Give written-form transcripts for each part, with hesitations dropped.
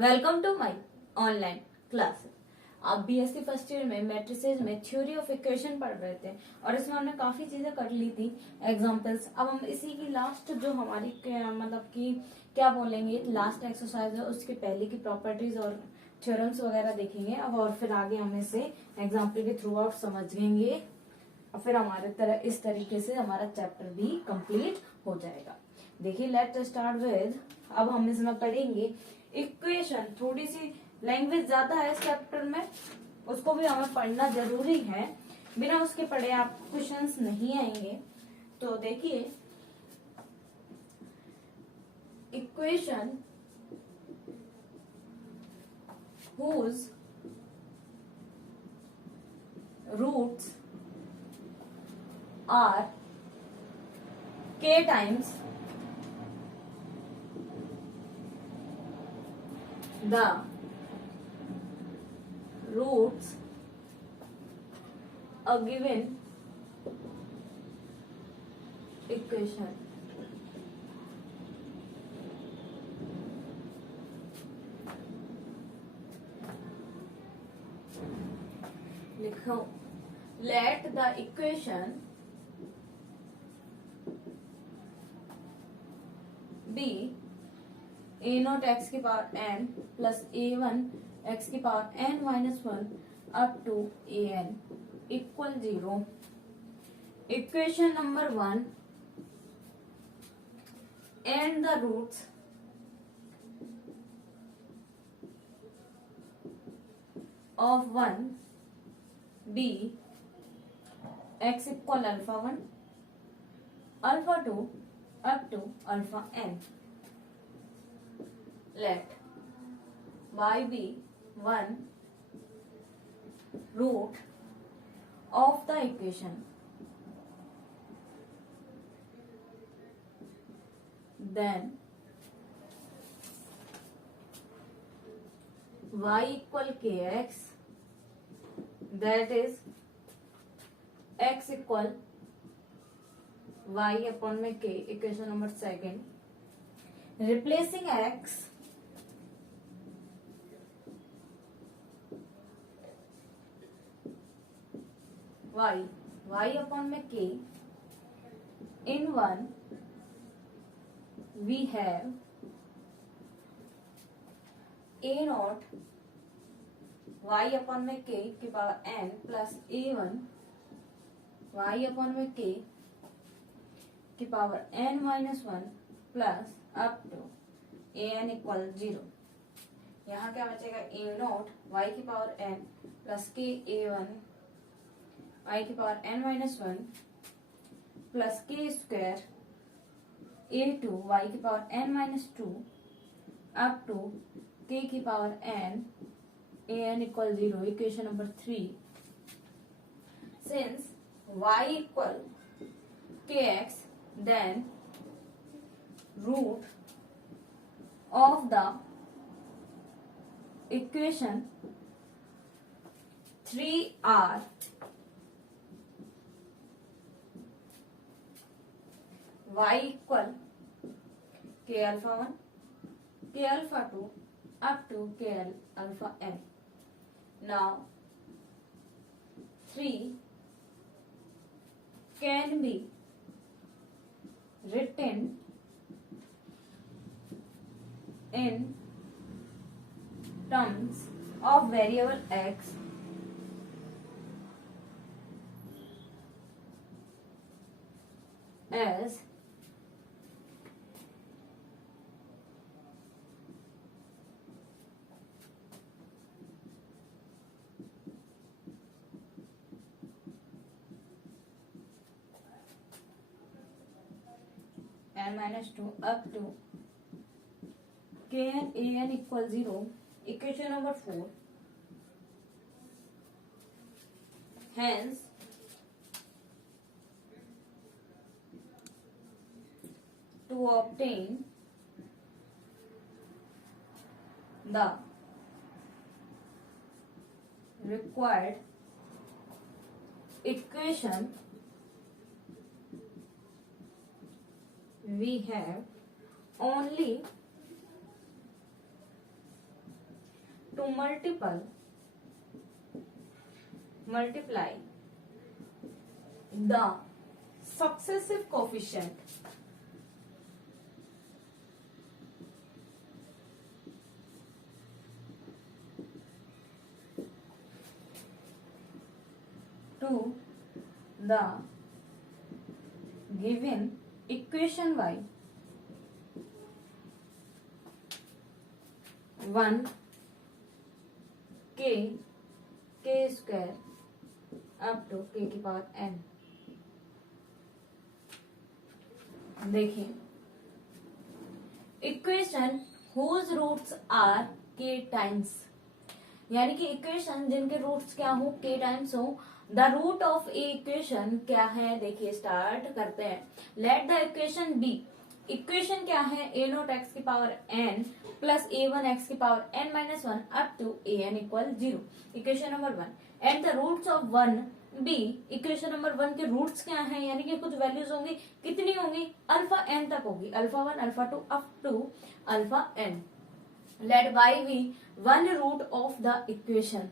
Welcome to my online class. आप BSc first year में matrices में थ्योरी ऑफ इक्वेशन पढ़ रहे थे और इसमें हमने काफी चीजें कर ली थी एग्जांपल्स। अब हम इसी की लास्ट जो हमारी मतलब कि क्या बोलेंगे लास्ट एक्सरसाइज है उसके पहले की प्रॉपर्टीज और थ्योरम्स वगैरह देखेंगे। अब और फिर आगे हम इसे एग्जाम्पल के थ्रू आउट समझेंगे और फिर हमारे तरह इस तरीके से हमारा चैप्टर भी कंप्लीट हो जाएगा। देखिए लेट स्टार्ट विद, अब हम इसमें पढ़ेंगे इक्वेशन। थोड़ी सी लैंग्वेज ज्यादा है इस चैप्टर में, उसको भी हमें पढ़ना जरूरी है, बिना उसके पढ़े आप क्वेश्चंस नहीं आएंगे। तो देखिए equation whose roots are k times the roots a given equation. लिखो let the equation be a naught x की power n plus a1 x की power n minus 1 up to an equal 0। Equation number 1 and the roots of 1 be x equal alpha 1 alpha 2 up to alpha n। let y be 1 root of the equation, then y equal kx, that is x equal y upon में k। Equation number second replacing x y upon में k in 1 we have a naught y upon में k की power n plus a1 y upon में k की power n minus 1 plus up to an equal 0। यहाँ क्या बचेगा a naught y की power n plus k a1 y की power n minus 1 plus k square a2 y की power n minus 2 up to k की power n an equal 0। Equation number 3 since y equal kx then root of the equation 3 are y equal k alpha 1 k alpha 2 up to k alpha n। now 3 can be written in terms of variable x as n minus 2 up to kn an equal 0। equation number 4 hence to obtain the required equation we have only to multiply the successive coefficient to the given equation y 1 k square up to k की power n। देखिए equation whose roots are k times, यानी कि इक्वेशन जिनके रूट्स क्या हो k times हो। The root of a equation क्या है, देखिए स्टार्ट करते हैं। Let the equation be, equation क्या है, ए नॉट एक्स की power n plus a one x की power n minus one up to a n equal 0, equation number 1। And the roots of 1 be, equation number 1 के रूट्स क्या हैं, यानी कि कुछ वैल्यूज होंगी, कितनी होंगी, अल्फा एन तक होगी, alpha 1 alpha 2 up to alpha n. लेट y be one root of the equation,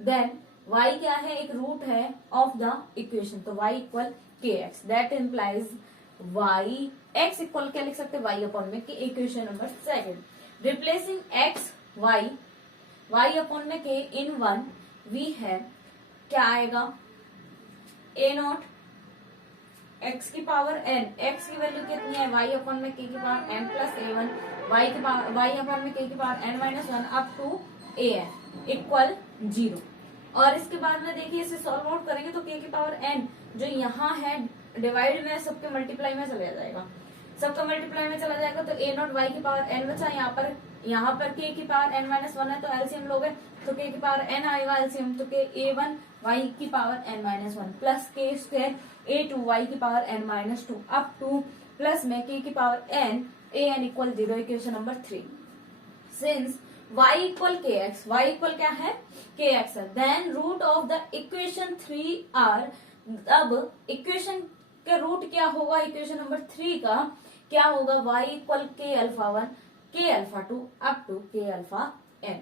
then y क्या है, एक रूट है of the equation, तो y equal kx, that implies y x equal क्या लिख सकते हैं, y अपॉन में k, equation number 2। Replacing x y upon में k इन 1 v है, क्या आएगा, a नॉट x की पावर n, x की वैल्यू कितनी है, y अपॉन में k की power n plus a one, y upon में k की power n minus one up to a n equal 0। और इसके बाद में देखिए इसे सॉल्व आउट करेंगे तो k की पावर n जो यहाँ है डिवाइड में सबके मल्टीप्लाई में चला जाएगा, सबका मल्टीप्लाई में चला जाएगा, तो a नॉट y की पावर n बचा, यहाँ पर k की पावर n माइनस वन है तो एलसीएम लोगे तो k की पावर n आएगा एलसीएम, तो k a वन y की power n minus one plus k square a two y की power n minus two up to plus में k की power n a n equal 0, equation number 3। Since y equal kx, y equal क्या है, kx है, then root of the equation 3 are, अब equation का root क्या होगा, इक्वेशन नंबर 3 का क्या होगा, y equal k alpha 1 k alpha 2 up to k alpha n।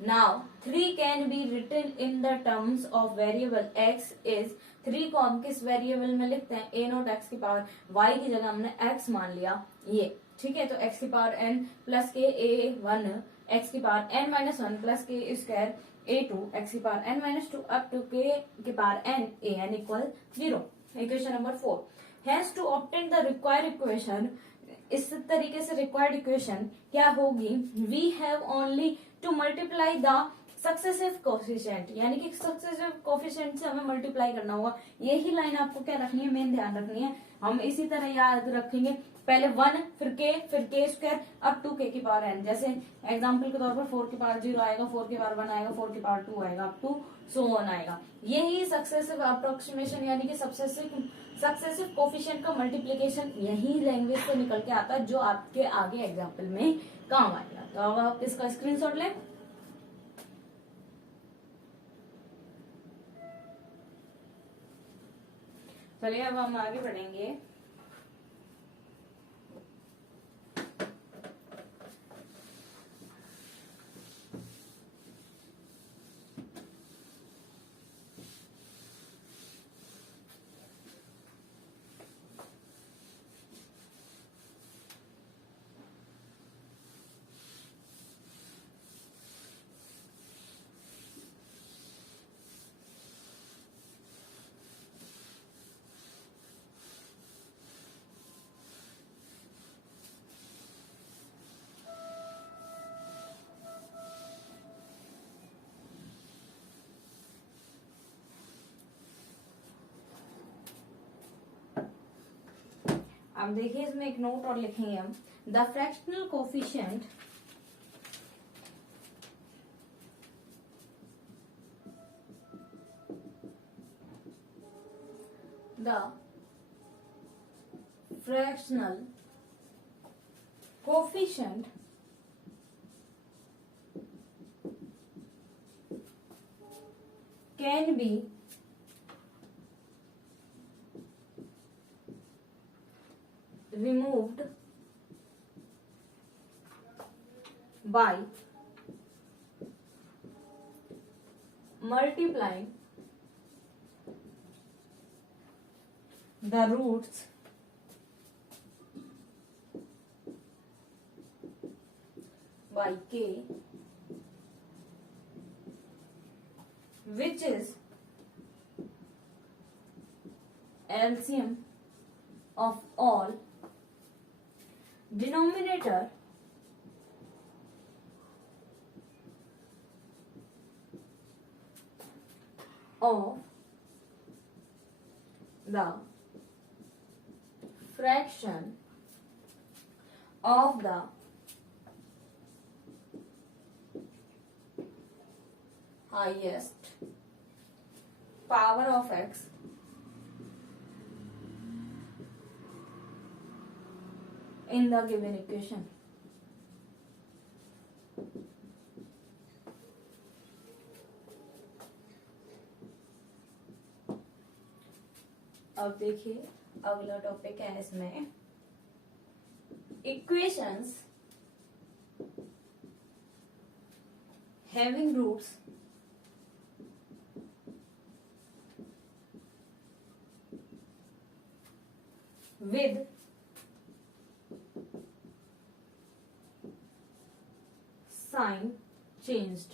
Now 3 can be written in the terms of variable x is, 3 को हम किस वेरिएबल में लिखते हैं, a नोट x की पावर y की जगह हमने x मान लिया ये, ठीक है, तो x की power n plus k a one x की power n minus one plus k square a two x की power n minus two up to k की power n a n equal 0, equation number 4। Has to obtain the required equation, इस तरीके से required equation क्या होगी, we have only to multiply the successive coefficient, यानी कि successive coefficient से हमें मल्टीप्लाई करना होगा। यही लाइन आपको क्या रखनी है, मेन ध्यान रखनी है, हम इसी तरह याद रखेंगे, पहले 1 फिर k स्क्वायर अब 2k की पावर n, जैसे एग्जांपल के तौर पर 4 की पावर 0 आएगा, 4 की पावर 1 आएगा, 4 की पावर 2 आएगा, अप टू सो ऑन आएगा। यही सक्सेसिव अप्रोक्सीमेशन यानी कि सक्सेसिव कोफिशिएंट का मल्टीप्लीकेशन यही लैंग्वेज से निकल के आता है जो आपके आगे एग्जाम्पल में काम आएगा। तो अब आप इसका स्क्रीनशॉट लें। चलिए अब हम आगे बढ़ेंगे। अब देखिए इसमें एक नोट और लिखेंगे हम, the fractional coefficient can be removed by multiplying the roots by k, which is LCM of all, denominator of the fraction of the highest power of x in the given equation. अब देखिए अगला topic है इसमें equations having roots with sign changed.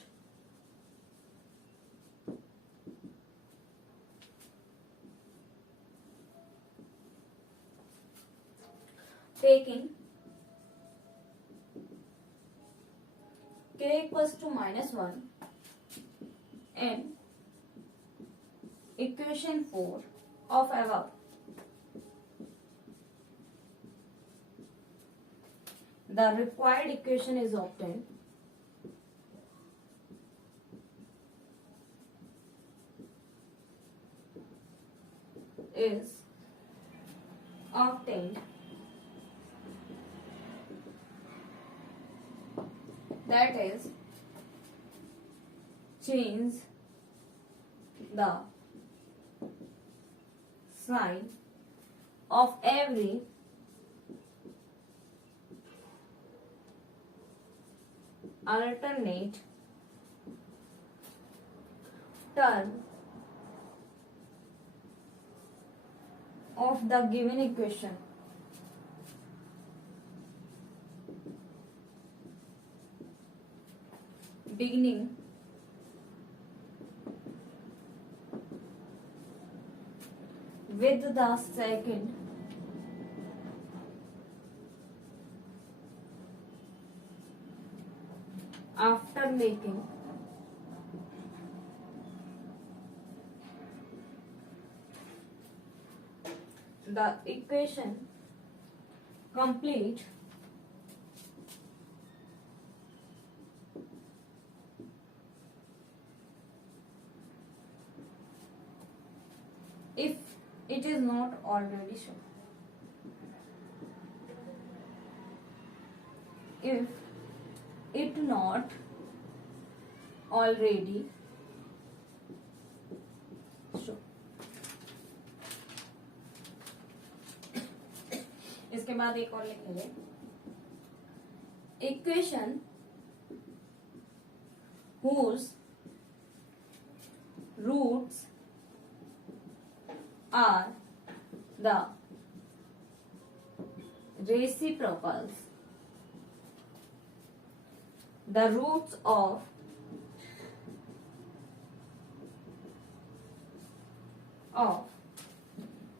Taking k equals to -1 and equation 4 of above, the required equation is obtained. That is, change the sign of every alternate term of the given equation. Beginning with the second after making the equation complete, if it is not already shown. If it not already shown. इसके बाद एक और लिखेंगे equation whose roots are the reciprocals. The roots of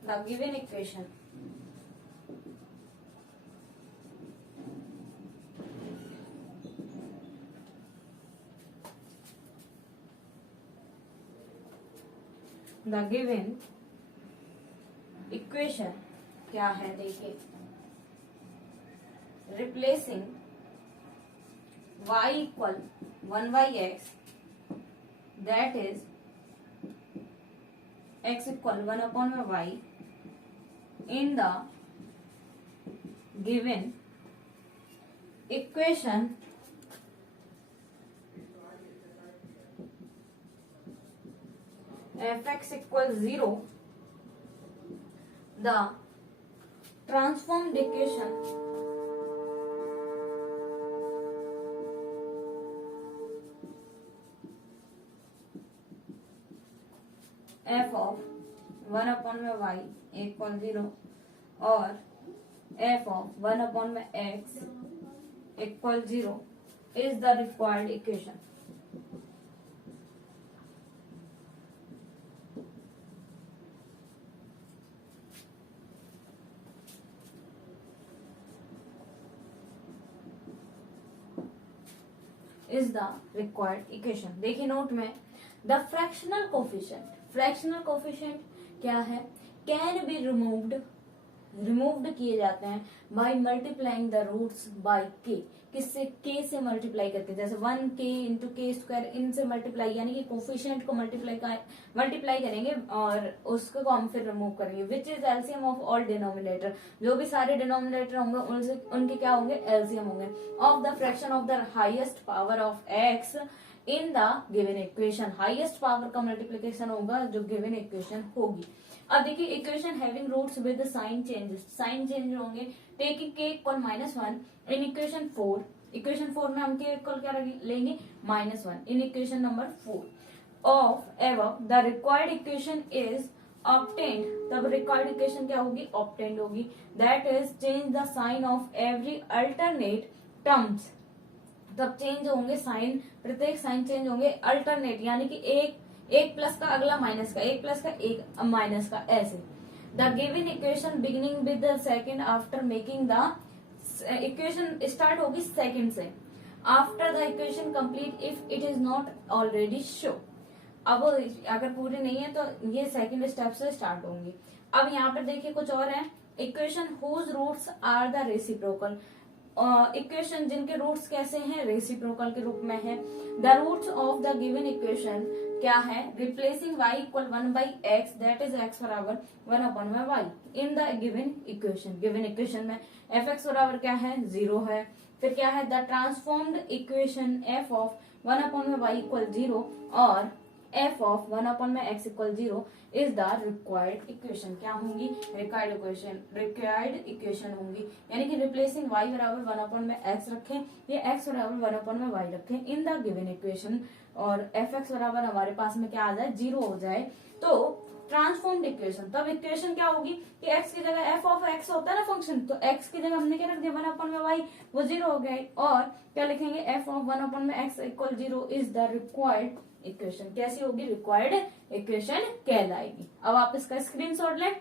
the given equation क्या है देखिए, replacing y equal 1 by x, that is x equal 1 upon y in the given equation fx equals 0, the transformed equation upon में y equal 0 और f of 1 upon में x equal 0 is the required equation. Is the required equation. देखिए note में the fractional coefficient क्या है, can be removed किए जाते हैं by multiplying the roots by k, किससे, के से मल्टीप्लाई करके, जैसे 1k इंटू के स्क्वायर इनसे मल्टीप्लाई, यानी कि कोफिशिएंट को मल्टीप्लाई करेंगे और उसको हम फिर रिमूव करेंगे, which is LCM of all denominator, जो भी सारे डिनोमिनेटर होंगे उनके क्या होंगे, एलसीएम होंगे of the fraction of the highest power of x in the given equation. Highest power का मल्टीप्लीकेशन होगा जो गिवन इक्वेशन होगी। अब देखिए equation having roots with sign change होंगे, taking k equal -1 in equation 4, equation 4 में हम के इक्वल क्या लेंगे, -1 इन इक्वेशन नंबर 4 ऑफ एवं the required equation is obtained, तब रिक्वायर्ड इक्वेशन क्या होगी, ऑब्टेन्ड होगी, that is change the sign of every alternate terms, तब चेंज होंगे साइन, प्रत्येक साइन चेंज होंगे अल्टरनेट, यानी कि एक प्लस का अगला माइनस का, एक प्लस का एक माइनस का, ऐसे। The given equation beginning with the second after making the equation start होगी सेकंड से, after the equation complete if it is not already show. अब अगर पूरी नहीं है तो ये सेकंड स्टेप से स्टार्ट होंगी। अब यहाँ पर देखिए कुछ और है, equation whose roots are the reciprocal, equation जिनके रूट्स कैसे हैं, रेसिप्रोकल के रूप में है। The roots of the given equation क्या है, replacing y equal 1/x that is x बराबर 1 अपॉन में y in the given equation में fx बराबर क्या है, 0 है। फिर क्या है, the transformed equation f of 1 upon में y इक्वल 0 और f ऑफ 1 अपॉन में x equal 0 is the required equation. क्या होंगी, रिक्वायर्ड इक्वेशन होंगी, यानी कि रिप्लेसिंग y बराबर 1 अपॉन में x रखें, ये x बराबर 1 अपॉन में y रखें इन द गिवन इक्वेशन, और fx बराबर हमारे पास में क्या आ जाए, 0 हो जाए, तो ट्रांसफॉर्म्ड इक्वेशन, तब इक्वेशन क्या होगी कि x की जगह f ऑफ x होता है ना फंक्शन, तो x की जगह हमने क्या रख दिया, 1 अपॉन में y, वो 0 हो गए, और क्या लिखेंगे, f ऑफ 1 अपॉन में x equal 0 is the required equation. कैसी होगी, रिक्वायर्ड इक्वेशन कहलाएगी। अब आप इसका स्क्रीनशॉट लें।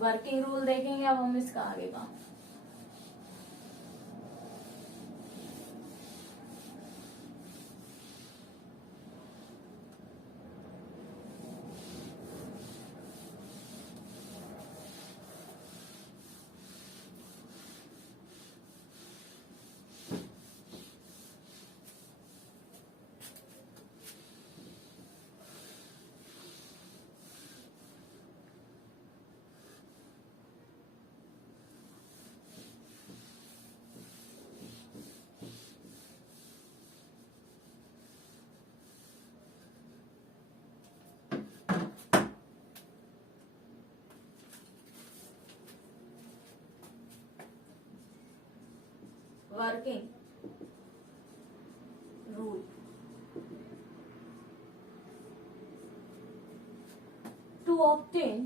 वर्किंग रूल देखेंगे अब हम इसका आगे का। Working rule. To obtain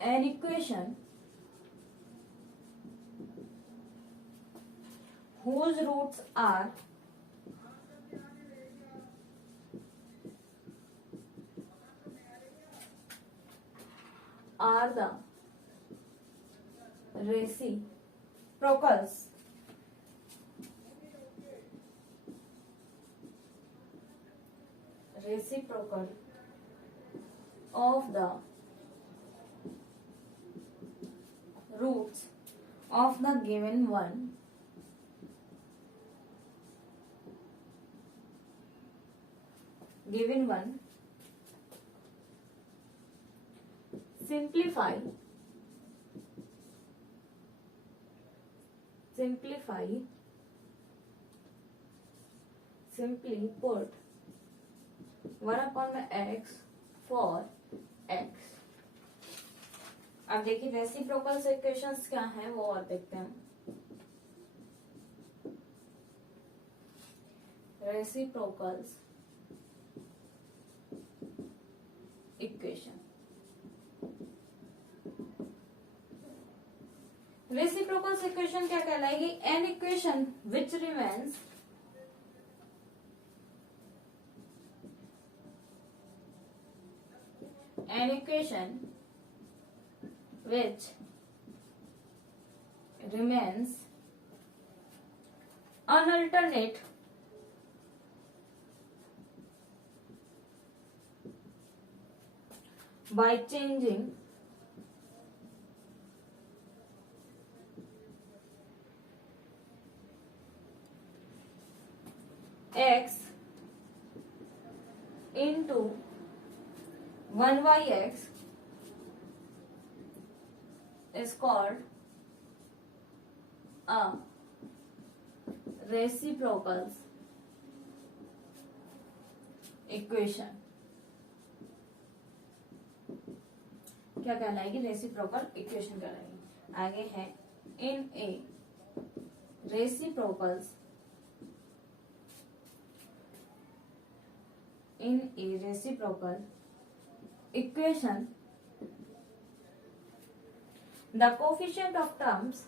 an equation whose roots are the reciprocals of the roots of the given one simplify simply put 1 upon x for x अब देखिए रेसिप्रोकल इक्वेशंस क्या है वो और देखते हैं। रेसिप्रोकल इक्वेशन, रेसिप्रोकल इक्वेशन क्या कहलाएगी? An equation which remains an equation which remains unalterate by changing x into 1 by x is called a reciprocal equation। क्या कहलाएगी? रेसिप्रोकल इक्वेशन कहलाएगी। आगे है in a reciprocals, in a reciprocal equation the coefficient of terms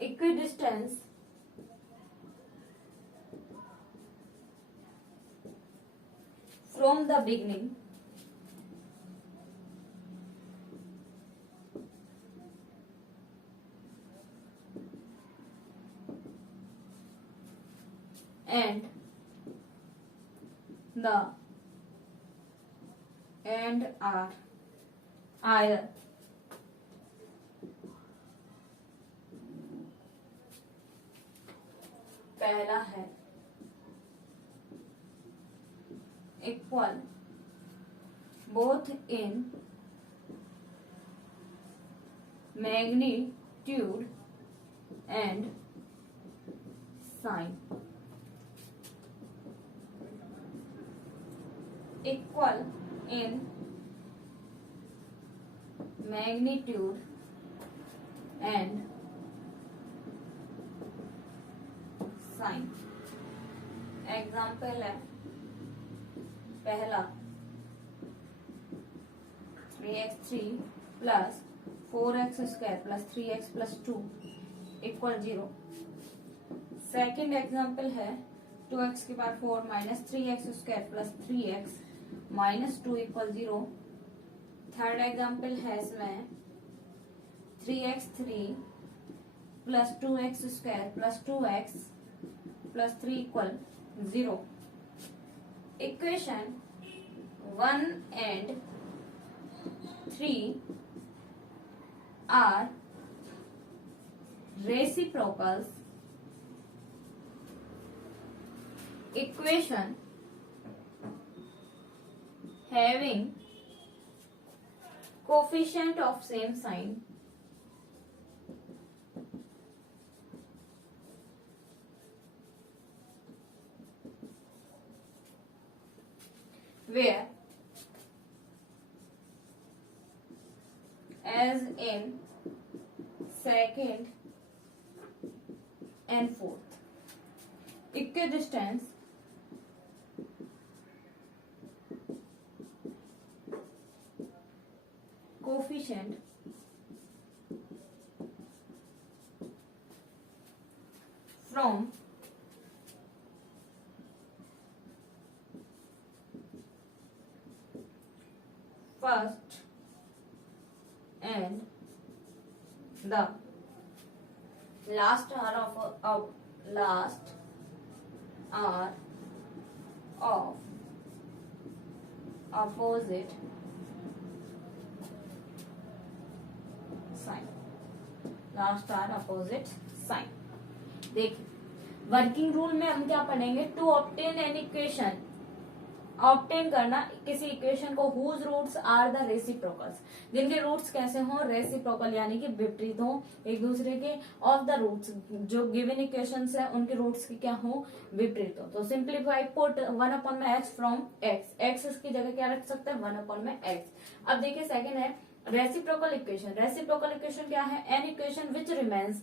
equidistance from the beginning and are either पहला है equal both in magnitude and sign, equal in magnitude and sign। Example है पहला 3x3 plus 4x square plus 3x plus 2 equal 0। Second example है 2x के बाद 4 minus 3x square plus 3x minus 2 equal 0। Third example है इसमें 3x3 plus 2x square plus 2x plus 3 equal 0। Equation 1 and 3 are reciprocals equation having coefficient of same sign where as in second and fourth equidistance coefficient from first and the last are of opposite sign, last are opposite sign. देखिए working rule में हम क्या पढ़ेंगे? To obtain an equation obtain करना किसी equation को whose roots are the reciprocals, जिनके roots कैसे हों, रेसिप्रोकल यानी कि विपरीत हों एक दूसरे के, ऑफ द रूट्स जो गिवन इक्वेशंस है उनके रूट्स की क्या हो, विपरीत हो। तो सिंप्लीफाई पुट 1 में x फ्रॉम x, x की जगह क्या रख सकते हैं 1 में x। अब देखिए सेकंड है रेसिप्रोकल इक्वेशन। रेसिप्रोकल इक्वेशन क्या है, एन इक्वेशन विच रिमेन्स,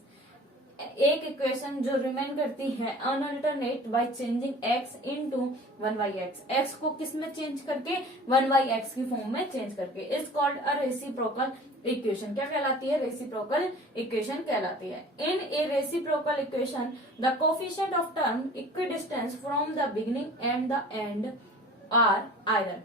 एक इक्वेशन जो रिमेन करती है unaltered by changing x into 1/x, x को किस में चेंज करके 1/x की फॉर्म में चेंज करके, is called a reciprocal equation. क्या कहलाती है, रेसिप्रोकल इक्वेशन कहलाती है। In a reciprocal equation the coefficient of term equidistance from the beginning and the end are either,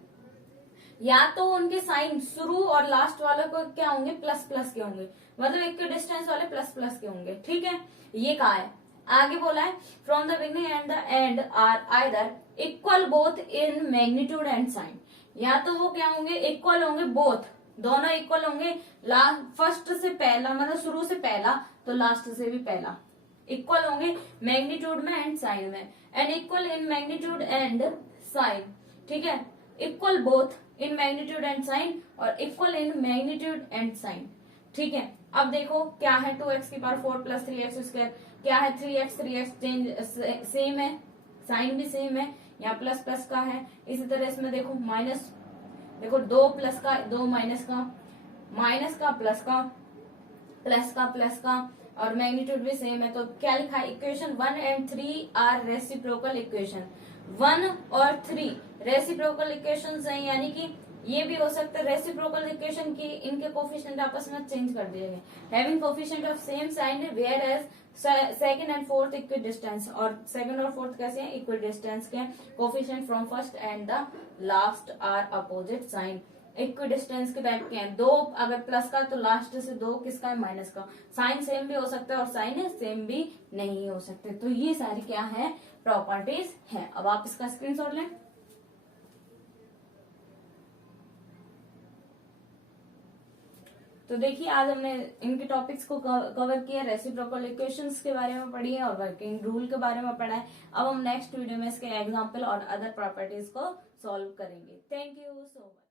या तो उनके साइन शुरू और लास्ट वाले को क्या होंगे, प्लस प्लस के होंगे, मतलब इक्विडिस्टेंस वाले प्लस प्लस के होंगे, ठीक है। ये कहा है, आगे बोला है from the beginning and the end are either equal both in magnitude and sign, या तो वो क्या होंगे, इक्वल होंगे, बोथ दोनों इक्वल होंगे, फर्स्ट से पहला मतलब शुरू से पहला तो लास्ट से भी पहला, इक्वल होंगे मैग्नीट्यूड में एंड साइन में, and equal in magnitude and sign, ठीक है। Equal both in magnitude and sign और equal in magnitude and sign, ठीक है। अब देखो क्या है 2x की पावर 4 प्लस 3x स्क्वायर, क्या है 3x चेंज सेम है, साइन भी सेम है, यहाँ प्लस प्लस का है। इसी तरह इसमें देखो माइनस, देखो 2 प्लस का 2 माइनस का, माइनस का प्लस का, प्लस का प्लस का, और मैग्नीट्यूड भी सेम है। तो क्या लिखा है, equation 1 and 3 are reciprocal equation, 1 और 3 रेसिप्रोकल इक्वेशन है, यानी कि ये भी हो सकता है रेसिप्रोकल इक्वेशन की इनके कोफिशिएंट आपस में चेंज कर दिए गए, having coefficient of same sign whereas second and fourth equal distance, और सेकंड और फोर्थ कैसे हैं, इक्वल डिस्टेंस के, coefficient from first and the last are opposite sign, equal distance के टाइप के हैं। 2 अगर प्लस का तो लास्ट से 2 किसका है, माइनस का। साइन सेम भी हो सकता है और साइन सेम भी नहीं हो सकते। तो ये सारी क्या है, प्रॉपर्टीज है। अब आप इसका स्क्रीनशॉट लें। तो देखिए आज हमने इनके टॉपिक्स को कवर किया, रेसिप्रोकल इक्वेशंस के बारे में पढ़ी है और वर्किंग रूल के बारे में पढ़ा है। अब हम नेक्स्ट वीडियो में इसके एग्जांपल और अदर प्रॉपर्टीज को सॉल्व करेंगे। Thank you so much.